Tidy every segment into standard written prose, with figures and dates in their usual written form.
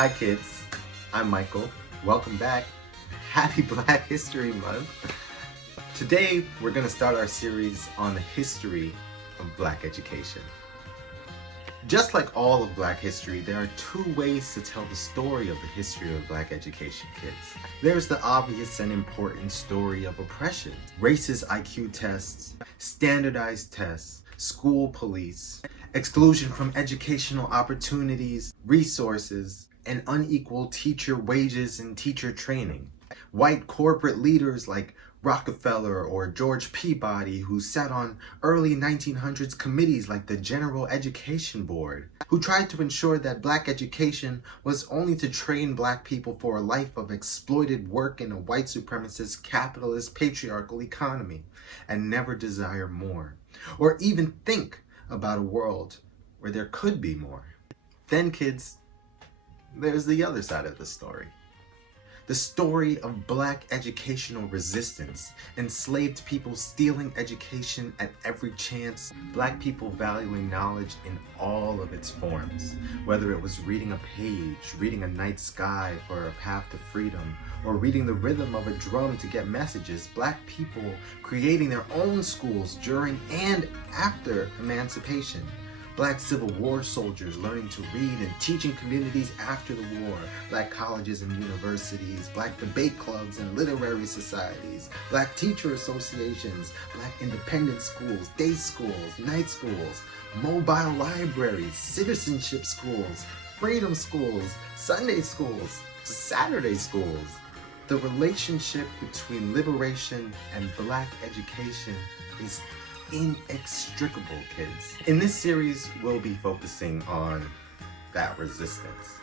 Hi kids, I'm Michael. Welcome back. Happy Black History Month. Today we're going to start our series on the history of Black education. Just like all of Black history, there are two ways to tell the story of the history of Black education, kids. There's the obvious and important story of oppression, racist IQ tests, standardized tests, school police, exclusion from educational opportunities, resources, and unequal teacher wages and teacher training. White corporate leaders like Rockefeller or George Peabody, who sat on early 1900s committees like the General Education Board, who tried to ensure that Black education was only to train Black people for a life of exploited work in a white supremacist, capitalist, patriarchal economy, and never desire more, or even think about a world where there could be more. Then, kids, there's the other side of the story. The story of Black educational resistance, enslaved people stealing education at every chance, Black people valuing knowledge in all of its forms, whether it was reading a page, reading a night sky for a path to freedom, or reading the rhythm of a drum to get messages. Black people creating their own schools during and after emancipation. Black Civil War soldiers learning to read and teaching communities after the war, Black colleges and universities, Black debate clubs and literary societies, Black teacher associations, Black independent schools, day schools, night schools, mobile libraries, citizenship schools, freedom schools, Sunday schools, Saturday schools. The relationship between liberation and Black education is inextricable, kids. In this series, we'll be focusing on that resistance,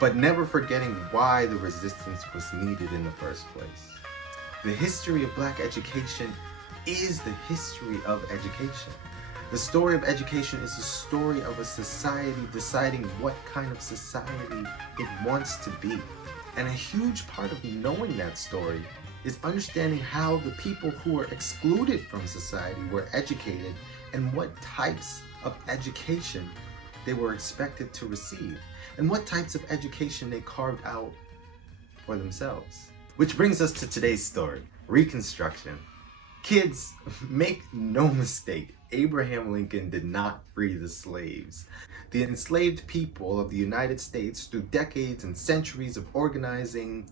but never forgetting why the resistance was needed in the first place. The history of Black education is the history of education. The story of education is the story of a society deciding what kind of society it wants to be. And a huge part of knowing that story is understanding how the people who were excluded from society were educated and what types of education they were expected to receive and what types of education they carved out for themselves. Which brings us to today's story, Reconstruction. Kids, make no mistake, Abraham Lincoln did not free the slaves. The enslaved people of the United States, through decades and centuries of organizing,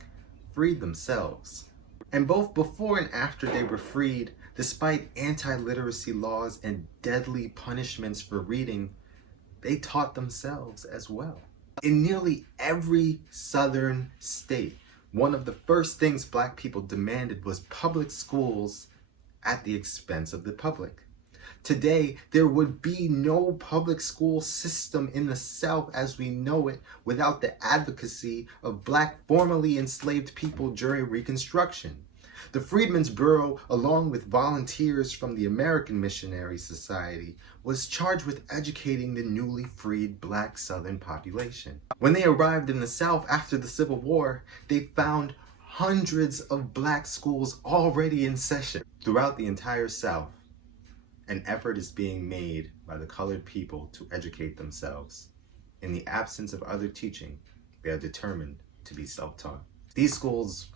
freed themselves. And both before and after they were freed, despite anti-literacy laws and deadly punishments for reading, they taught themselves as well. In nearly every southern state, one of the first things Black people demanded was public schools at the expense of the public. Today, there would be no public school system in the South as we know it without the advocacy of Black formerly enslaved people during Reconstruction. The Freedmen's Bureau, along with volunteers from the American Missionary Society, was charged with educating the newly freed Black Southern population. When they arrived in the South after the Civil War, they found hundreds of Black schools already in session. Throughout the entire South, an effort is being made by the colored people to educate themselves. In the absence of other teaching, they are determined to be self-taught. These schools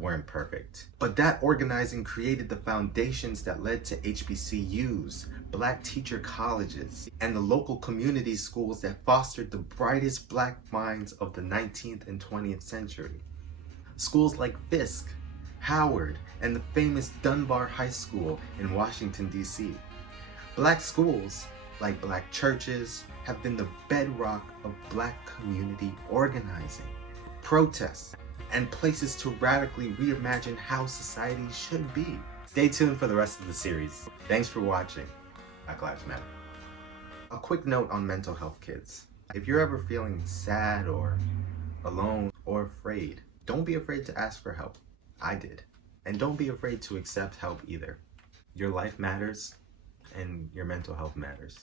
weren't perfect, but that organizing created the foundations that led to HBCUs, Black teacher colleges, and the local community schools that fostered the brightest Black minds of the 19th and 20th century. Schools like Fisk, Howard, and the famous Dunbar High School in Washington, D.C. Black schools, like Black churches, have been the bedrock of Black community organizing, protests, and places to radically reimagine how society should be. Stay tuned for the rest of the series. Thanks for watching. Black Lives Matter. A quick note on mental health, kids. If you're ever feeling sad or alone or afraid, don't be afraid to ask for help. I did. And don't be afraid to accept help either. Your life matters and your mental health matters.